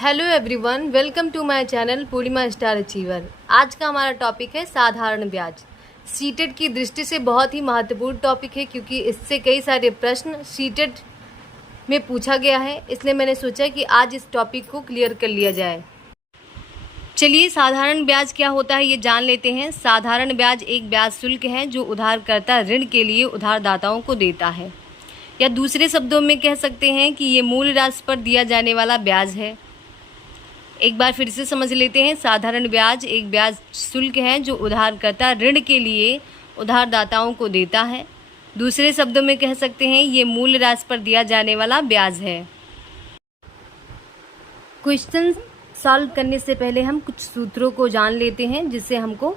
Hello everyone, welcome to my channel Purnima star achiever. आज का हमारा टॉपिक है साधारण ब्याज। सीटेट की दृष्टि से बहुत ही महत्वपूर्ण टॉपिक है क्योंकि इससे कई सारे प्रश्न सीटेट में पूछा गया है, इसलिए मैंने सोचा कि आज इस टॉपिक को क्लियर कर लिया जाए। चलिए साधारण ब्याज क्या होता है ये जान लेते हैं। साधारण ब्याज एक ब्याज शुल्क है जो उधारकर्ता ऋण के लिए उधारदाताओं को देता है, या दूसरे शब्दों में कह सकते हैं कि ये मूल राशि पर दिया जाने वाला ब्याज है। एक बार फिर से समझ लेते हैं। साधारण ब्याज एक ब्याज शुल्क है जो उधारकर्ता ऋण के लिए उधारदाताओं को देता है। दूसरे शब्दों में कह सकते हैं ये मूल राशि पर दिया जाने वाला ब्याज है। क्वेश्चन सॉल्व करने से पहले हम कुछ सूत्रों को जान लेते हैं जिससे हमको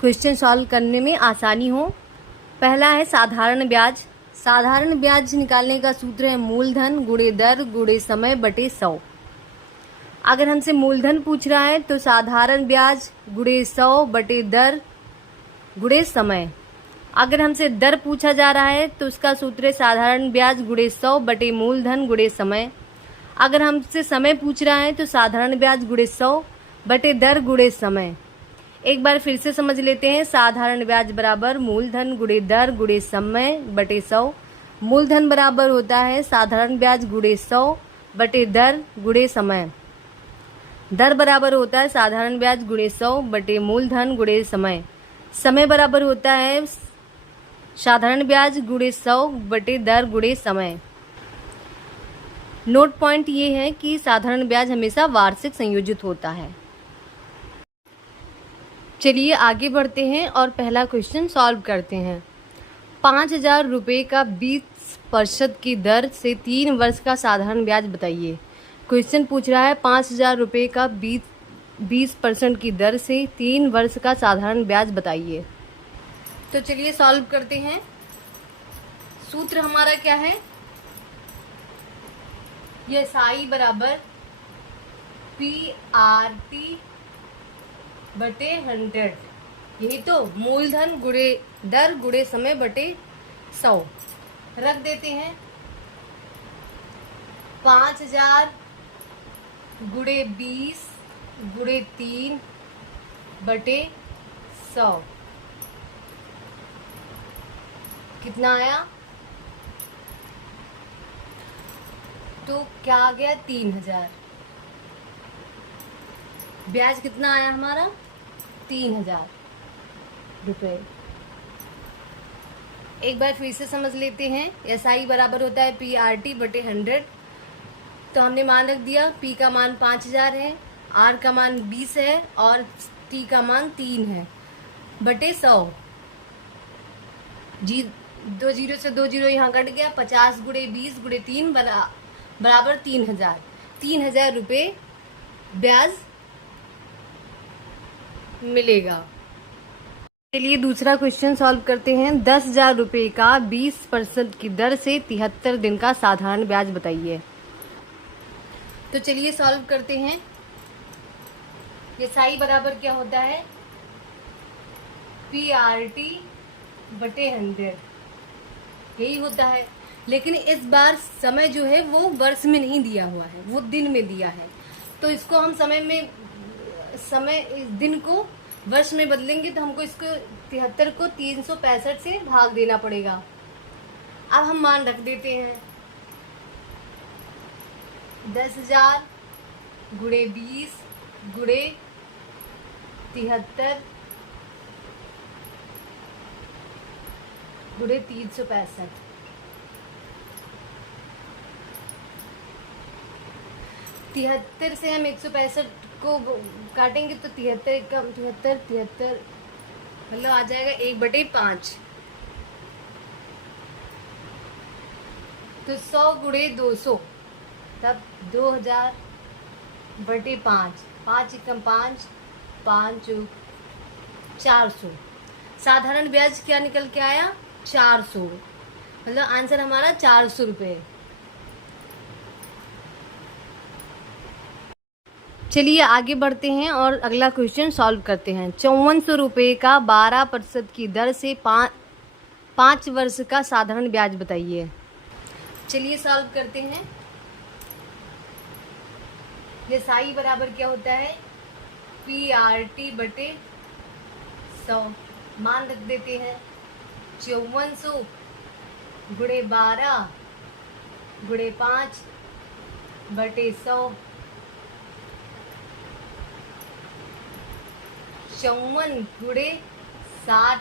क्वेश्चन सॉल्व करने में आसानी हो। पहला है साधारण ब्याज। साधारण ब्याज निकालने का सूत्र है मूलधन गुणे दर गुणे समय बटे 100। अगर हमसे मूलधन पूछ रहा है तो साधारण ब्याज गुणे 100 बटे दर गुणे समय। अगर हमसे दर पूछा जा रहा है तो उसका सूत्र है साधारण ब्याज गुणे 100 बटे मूलधन गुणे समय। अगर हमसे समय पूछ रहा है तो साधारण ब्याज गुणे 100 बटे दर गुणे समय। एक बार फिर से समझ लेते हैं। साधारण ब्याज बराबर मूलधन गुणे दर गुणे समय बटे 100। मूलधन बराबर होता है साधारण ब्याज गुणे 100 बटे दर गुणे समय। दर बराबर होता है साधारण ब्याज गुणे 100 बटे मूलधन गुणे समय। समय बराबर होता है साधारण ब्याज गुणे 100 बटे दर गुणे समय। नोट पॉइंट ये है कि साधारण ब्याज हमेशा वार्षिक संयोजित होता है। चलिए आगे बढ़ते हैं और पहला क्वेश्चन सॉल्व करते हैं। 5,000 रुपये का 20% की दर से 3 वर्ष का साधारण ब्याज बताइए। क्वेश्चन पूछ रहा है 5,000 रुपये का 20% की दर से 3 वर्ष का साधारण ब्याज बताइए। तो चलिए सॉल्व करते हैं। सूत्र हमारा क्या है? एसआई बराबर PRT बटे 100। यही तो मूलधन गुणे दर गुणे समय बटे 100 रख देते हैं। 5,000 गुणे 20 गुणे 3 बटे 100 कितना आया? तो क्या आ गया? 3,000। ब्याज कितना आया हमारा? 3,000 रुपये। एक बार फिर से समझ लेते हैं। एसआई बराबर होता है PRT बटे 100। तो हमने मान रख दिया। P का मान 5,000 है, R का मान 20 है और T का मान 3 है बटे 100। 2 जीरो से 2 जीरो यहाँ कट गया। 50 गुणे 20 गुणे 3 बराबर 3,000। 3,000 रुपये ब्याज मिलेगा। चलिए दूसरा क्वेश्चन सॉल्व करते हैं। 10,000 रुपये का 20% की दर से 73 दिन का साधारण ब्याज बताइए। तो चलिए सॉल्व करते हैं। एसआई बराबर क्या होता है? PRT बटे 100 यही होता है। लेकिन इस बार समय जो है वो वर्ष में नहीं दिया हुआ है, वो दिन में दिया है। तो इसको हम इस दिन को वर्ष में बदलेंगे तो हमको इसको 73 को 365 से भाग देना पड़ेगा। अब हम मान रख देते हैं। 10,000 गुणे 20 गुणे 73 गुणे 365। 73 से हम 165 को काटेंगे तो 73 मतलब आ जाएगा 1/5। तो 100 गुणे 200 तब 2,000 बटे 5। 5 एकम 5, 5 400। साधारण ब्याज क्या निकल के आया? 400। मतलब आंसर हमारा 400 रुपये। चलिए आगे बढ़ते हैं और अगला क्वेश्चन सॉल्व करते हैं। 5400 रुपये का 12% की दर से 5 वर्ष का साधारण ब्याज बताइए। चलिए सॉल्व करते हैं। ये साई बराबर क्या होता है, PRT बटे 100। मान रख देते हैं 5400 गुणे 12 गुणे 5 बटे 100। 54 गुणे 60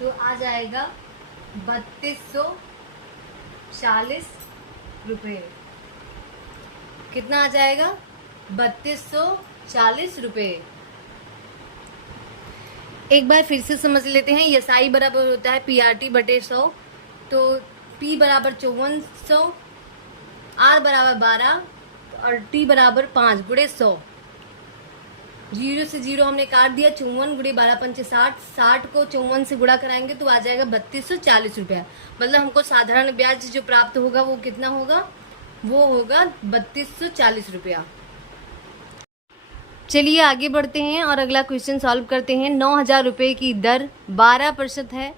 तो आ जाएगा 3240 रुपये। कितना आ जाएगा, 3240 रुपये। एक बार फिर से समझ लेते हैं। यसाई बराबर होता है PRT बटे 100। तो P बराबर 5400, R बराबर 12 और T बराबर 5 गुणे 100। 0 से 0 हमने काट दिया। 54 गुणे 12 पंचे 60। 60 को 54 से गुणा कराएंगे तो आ जाएगा 3240 रुपया। मतलब हमको साधारण ब्याज जो प्राप्त होगा वो कितना होगा, वो होगा 3240 रुपया। चलिए आगे बढ़ते हैं और अगला क्वेश्चन सॉल्व करते हैं। 9000 रुपये की दर 12% है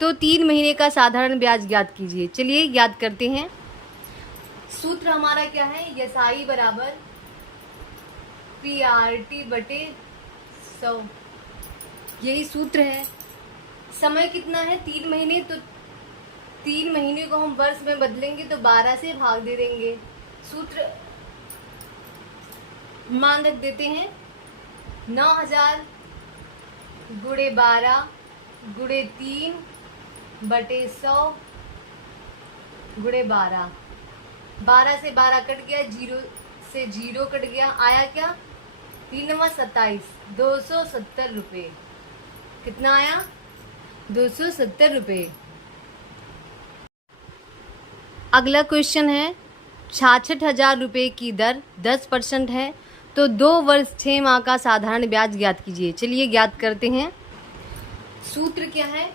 तो 3 महीने का साधारण ब्याज ज्ञात कीजिए। चलिए ज्ञात करते हैं। सूत्र हमारा क्या है, यसाई बराबर PRT बटे 100, यही सूत्र है। समय कितना है, 3 महीने। तो 3 महीने को हम वर्ष में बदलेंगे तो 12 से भाग दे देंगे। सूत्र मान रख देते हैं 9000 गुणे 12 गुणे 3 बटे 100 गुणे 12। 12 से 12 कट गया, 0 से 0 कट गया, आया क्या, 3 × 27 270 रुपये। कितना आया, 270 रुपये। अगला क्वेश्चन है 66,000 रुपये की दर 10% है तो 2 वर्ष 6 माह का साधारण ब्याज ज्ञात कीजिए। चलिए ज्ञात करते हैं। सूत्र क्या है,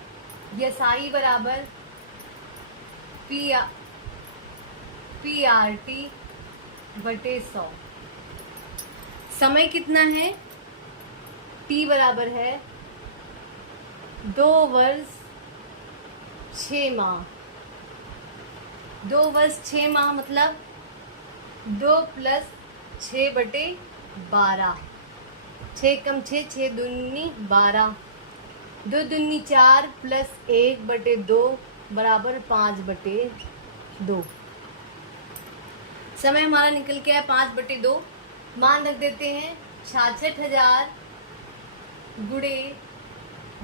यसाई बराबर PRT बटे 100। समय कितना है, T बराबर है 2 वर्ष 6 माह। 2 वर्ष 6 माह मतलब 2 + 6 बटे 12। 6 कम 6, 6 दूनी 12, 2 दूनी 4 + 1 बटे 2 बराबर 5 बटे 2। समय हमारा निकल के आया 5 बटे 2। मान रख देते हैं 66,000 गुणे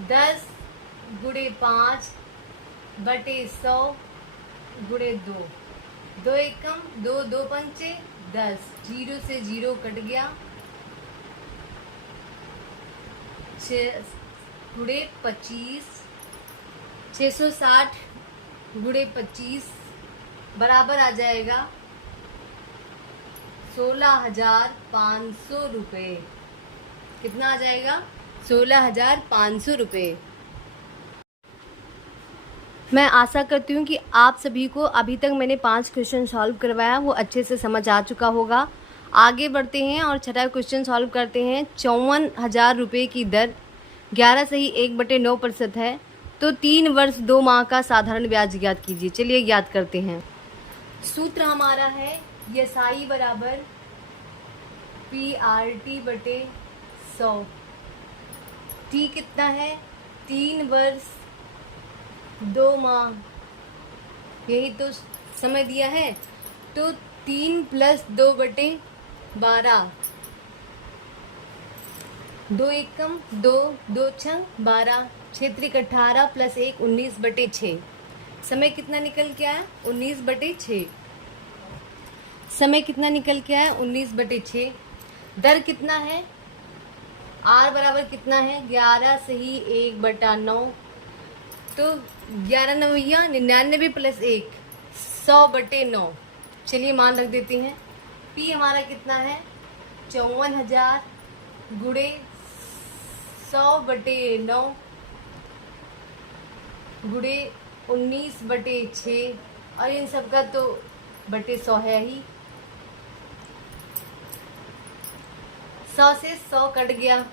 10 गुणे 5 बटे 100 गुणे 2। 2 एकम 2, 2 पंचे 10, 0 से 0 कट गया, 6 गुणे 25, 660 गुणे 25 बराबर आ जाएगा 16,500 रुपये। कितना आ जाएगा, 16,500 रुपये। मैं आशा करती हूँ कि आप सभी को अभी तक मैंने 5 क्वेश्चन सॉल्व करवाया वो अच्छे से समझ आ चुका होगा। आगे बढ़ते हैं और छठा क्वेश्चन सॉल्व करते हैं। 54,000 रुपये की दर 11 सही 1/9% है तो 3 वर्ष 2 माह का साधारण ब्याज ज्ञात कीजिए। चलिए ज्ञात करते हैं। सूत्र हमारा है यसाई बराबर PRT बटे 100। T कितना है, 3 वर्ष 2 माह, यही तो समय दिया है। तो 3 + 2 बटे 12, 2 एकम 2, 2 छंग 12, 6 त्रिक 18 + 1 19 बटे 6। समय कितना निकल के आया, 19 बटे 6। समय कितना निकल के आया, 19 बटे 6। दर कितना है, R बराबर कितना है, 11 सही 1/9 तो 11 9 99 + 1 100 बटे 9। चलिए मान रख देते हैं। P हमारा कितना है, 54,000 गुणे 100 बटे 9 गुणे 19 बटे 6 और इन सब का तो बटे 100 है ही। 100 से 100 कट गया,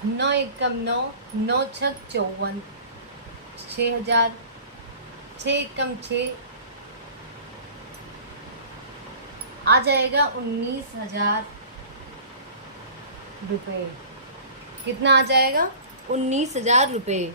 9 एकम 9, 9 छक 54, 6000, 6 एकम 6, आ जाएगा 19,000 रुपये। कितना आ जाएगा? 19,000 रुपये।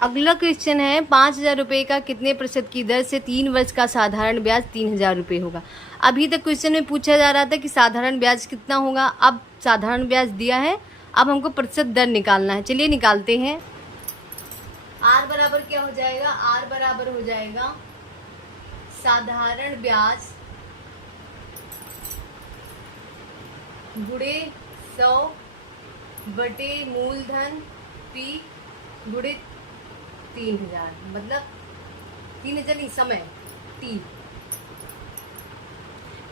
अगला क्वेश्चन है 5,000 रुपये का कितने प्रतिशत की दर से 3 वर्ष का साधारण ब्याज 3,000 रुपये होगा। अभी तक क्वेश्चन में पूछा जा रहा था कि साधारण ब्याज कितना होगा, अब साधारण ब्याज दिया है, अब हमको प्रतिशत दर निकालना है। चलिए निकालते हैं। आर बराबर क्या हो जाएगा? आर बराबर हो जाएगा साधारण ब्याज गुणे 100 बटे मूलधन पी गुणे 3,000, मतलब 3,000 नहीं, समय टी।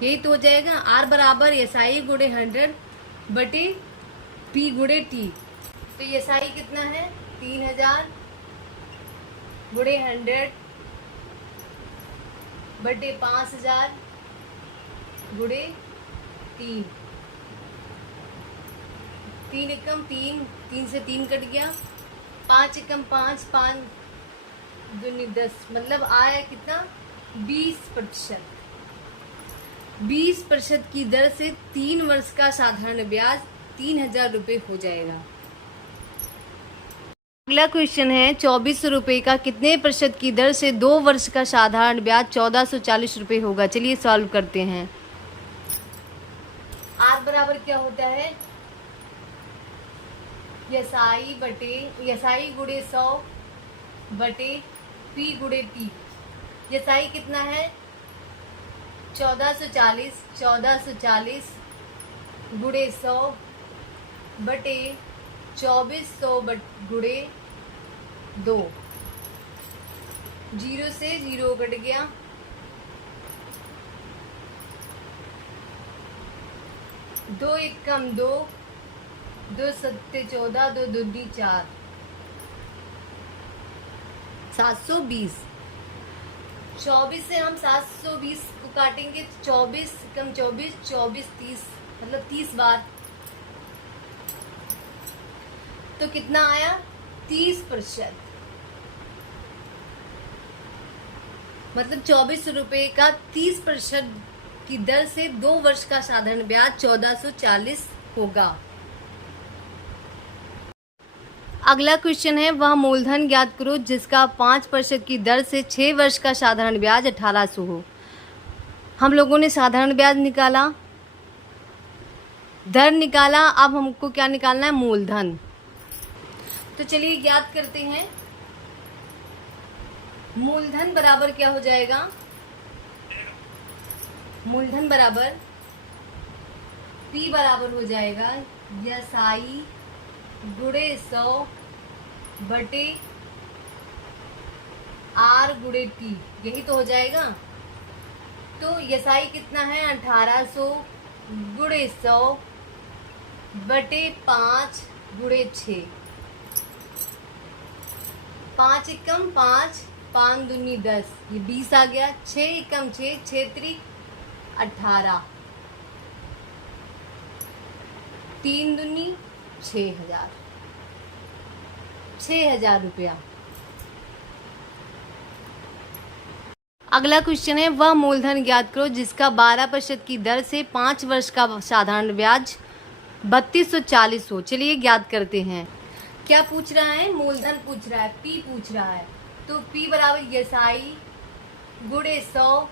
यही तो हो जाएगा। आर बराबर एसआई गुणे 100 बटे पी गुणे टी। तो एसआई कितना है? 3,000 गुणे 100 बटे 5,000 गुणे 3। 3 एकम 3, 3 से 3 कट गया, 5 एकम 5, 5 दूनी 10, मतलब आया कितना? 20%। 20% की दर से 3 वर्ष का साधारण ब्याज 3,000 रुपये हो जाएगा। अगला क्वेश्चन है 2,400 रुपये का कितने प्रतिशत की दर से 2 वर्ष का साधारण ब्याज 1,440 रुपये होगा। चलिए सॉल्व करते हैं। आर बराबर क्या होता है? एसआई गुणे 100 बटे पी गुणे टी। एसआई कितना है? 1440 गुणे 100 बटे 2400 गुणे 2। 0 से 0 कट गया, 2 एकम 2, 2 सत्ते 14, 2 दूनी 4, 720। 24 से हम 720 को काटेंगे, 24 कम 24, 24 30, मतलब 30 बार। तो कितना आया? 30%। मतलब 2,400 रुपये का 30% की दर से 2 वर्ष का साधारण ब्याज 1,440 होगा। अगला क्वेश्चन है वह मूलधन ज्ञात करो जिसका 5% की दर से 6 वर्ष का साधारण ब्याज 1,800 हो। हम लोगों ने साधारण ब्याज निकाला, दर निकाला, अब हमको क्या निकालना है? मूलधन। तो चलिए ज्ञात करते हैं। मूलधन बराबर क्या हो जाएगा? मूलधन बराबर P बराबर हो जाएगा एसआई गुणे 100 बटे आर गुणे टी। यही तो हो जाएगा। तो एसआई कितना है? 1,800 गुणे 100 बटे 5 गुणे 6। 5 एकम 5, 5 दूनी 10, ये 20 आ गया। 6 एकम 6, 6 त्रिक 18, 3 दूनी 6,000, 6,000 रुपया। अगला क्वेश्चन है वह मूलधन ज्ञात करो जिसका 12% की दर से 5 वर्ष का साधारण ब्याज 3,240 हो। चलिए ज्ञात करते हैं। क्या पूछ रहा है? मूलधन पूछ रहा है, पी पूछ रहा है। तो पी बराबर एसआई गुणे 100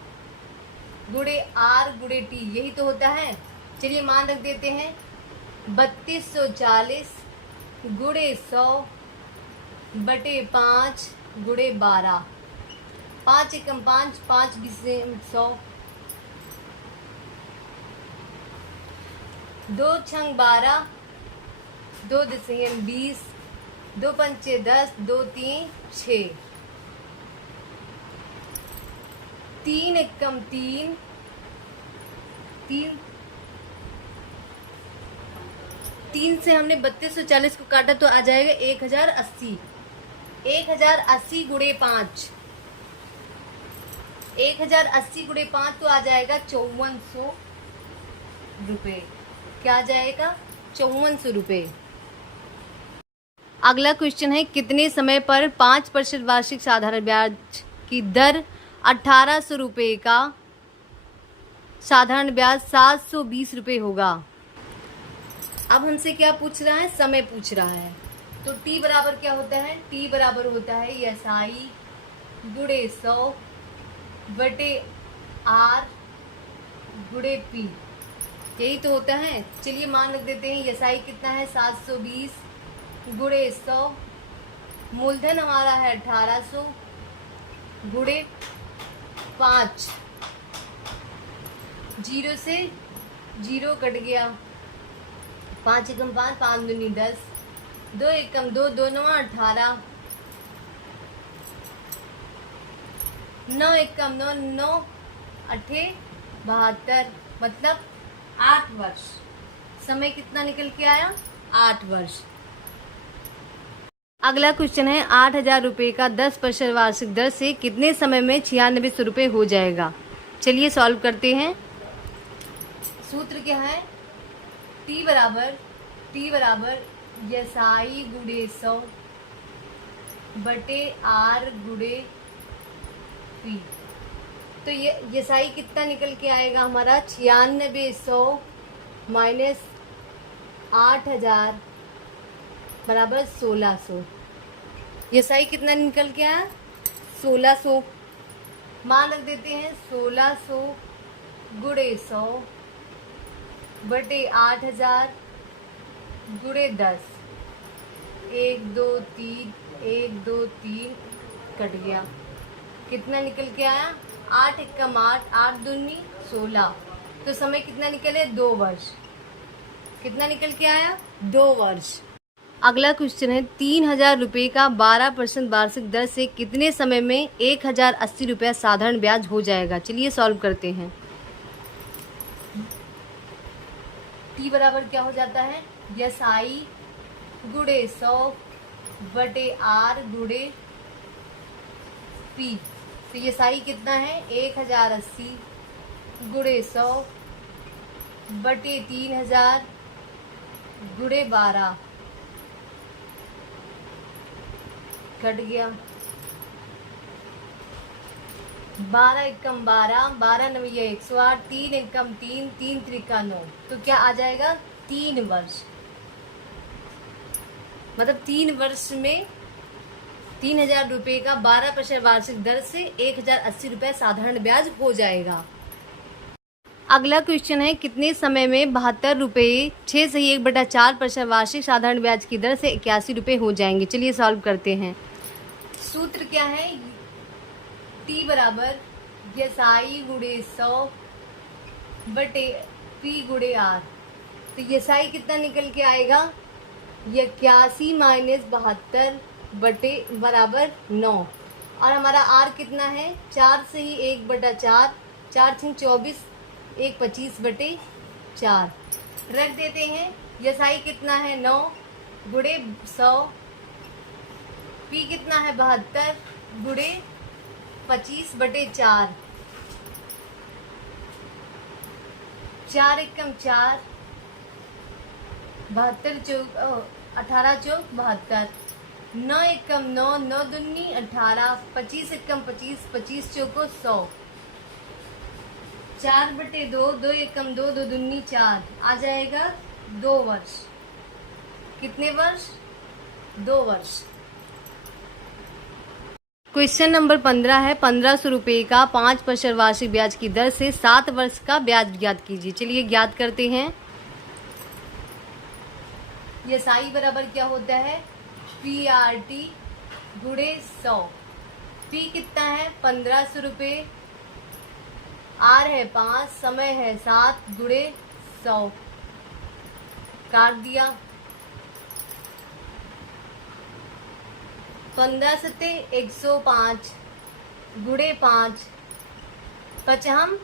गुणे आर गुणे टी, यही तो होता है। चलिए मान रख देते हैं 3,240 गुणे 100 बटे 5 गुणे 12, 5 एकम 5, 5 बीसे 100, 2 छंग 12, 2 दिसे 20, 2 पंचे 10, 2 3 6, 3 एकम 3, 3 से हमने 3,240 को काटा तो आ जाएगा 1,080। 1,080 गुणे 5, 1,080 गुणे 5 तो आ जाएगा 5,400 रुपये। क्या आ जाएगा? 5400 रुपये। अगला क्वेश्चन है, कितने समय पर 5% वार्षिक साधारण ब्याज की दर 1800 रुपये का साधारण ब्याज 720 रुपये होगा। अब हमसे क्या पूछ रहा है, समय पूछ रहा है। तो t बराबर क्या होता है, t बराबर होता है SI गुणे 100 बटे R गुणे P, यही तो होता है। चलिए मान रख देते हैं, SI कितना है 720 गुणे 100, मूलधन हमारा है 1800 गुणे 5, 0 से 0 कट गया, 5 एकम 5, 5 दूनी 10, 2 एकम 2, 2 नवा 18, 9 एकम 9, 9 अठे 72, मतलब 8 वर्ष। समय कितना निकल के आया, 8 वर्ष। अगला क्वेश्चन है, 8000 रुपये का 10% वार्षिक दर से कितने समय में 9600 रुपये हो जाएगा। चलिए सॉल्व करते हैं। सूत्र क्या है, t बराबर SI गुणे 100 बटे R गुणे P। तो ये SI कितना निकल के आएगा हमारा, 9600 माइनस 8000 बराबर 1600। SI कितना निकल के आया, 1600। मान रख देते हैं 1600 गुणे 100 बटे 8000 गुणे 10, 1 2 3, 1 2 3 कट गया, कितना निकल के आया, 8 एकम 8, 8 दूनी 16। तो समय कितना निकले, 2 वर्ष। कितना निकल के आया, 2 वर्ष। अगला क्वेश्चन है, 3000 रुपये का 12% वार्षिक दर से कितने समय में 1080 रुपया साधारण ब्याज हो जाएगा। चलिए सॉल्व करते हैं। t बराबर क्या हो जाता है, SI गुणे 100 बटे R गुणे P। तो SI कितना है, 1080 गुणे 100 बटे 3000 गुणे 12, कट गया, 12 एकम 12, 12 नविया 108, 3 एकम 3, 3 त्रिका 9। तो क्या आ जाएगा, 3 वर्ष। मतलब 3 वर्ष में 3000 रुपये का 12% वार्षिक दर से 1080 रुपये साधारण ब्याज हो जाएगा। अगला क्वेश्चन है, कितने समय में 72 रुपये 6 सही 1/4% वार्षिक साधारण ब्याज की दर से 81 रुपये हो जाएंगे। चलिए सॉल्व करते हैं। सूत्र क्या है, t बराबर SI गुणे 100 बटे P गुणे R। तो SI कितना निकल के आएगा, 81 माइनस 72 बटे बराबर 9, और हमारा R कितना है, 4 से ही 1/4, 4 छीन 24, 1 25 बटे 4 रख देते हैं। SI कितना है, 9 गुणे 100, P कितना है 72 गुणे 25 बटे 4, 4 एकम 4, 72 चौक 18 चौक 72, 9 एकम 9, 9 दूनी 18, 25 एकम 25, 25 चौको 100, 4 बटे 2, 2 एकम 2, 2 दूनी 4, आ जाएगा 2 वर्ष। कितने वर्ष, 2 वर्ष। क्वेश्चन नंबर 15 है, 1500 रुपये का 5% वार्षिक ब्याज की दर से 7 वर्ष का ब्याज ज्ञात कीजिए। चलिए ज्ञात करते हैं। SI बराबर क्या होता है, PRT गुणे 100। P कितना है, 1500 रुपये, R है 5, समय है 7 गुणे 100, काट दिया, 15 सत्ते 105 गुणे 5, 55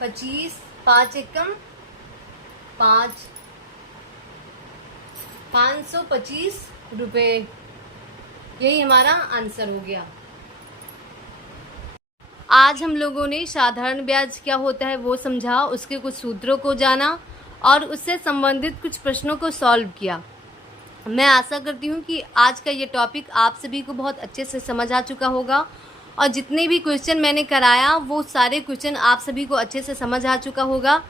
25, 5 एकम 5, 525 रुपये। यही हमारा आंसर हो गया। आज हम लोगों ने साधारण ब्याज क्या होता है वो समझा, उसके कुछ सूत्रों को जाना और उससे संबंधित कुछ प्रश्नों को सॉल्व किया। मैं आशा करती हूँ कि आज का ये टॉपिक आप सभी को बहुत अच्छे से समझ आ चुका होगा और जितने भी क्वेश्चन मैंने कराया वो सारे क्वेश्चन आप सभी को अच्छे से समझ आ चुका होगा।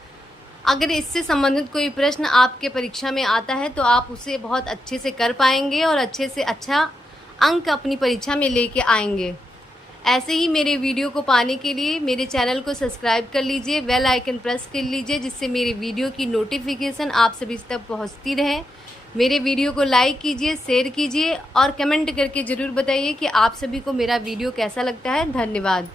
अगर इससे संबंधित कोई प्रश्न आपके परीक्षा में आता है तो आप उसे बहुत अच्छे से कर पाएंगे और अच्छे से अच्छा अंक अपनी परीक्षा में लेके आएंगे। ऐसे ही मेरे वीडियो को पाने के लिए मेरे चैनल को सब्सक्राइब कर लीजिए, बेल आइकन प्रेस कर लीजिए, जिससे मेरे वीडियो की नोटिफिकेशन आप सभी तक पहुंचती रहे। मेरे वीडियो को लाइक कीजिए, शेयर कीजिए और कमेंट करके ज़रूर बताइए कि आप सभी को मेरा वीडियो कैसा लगता है। धन्यवाद।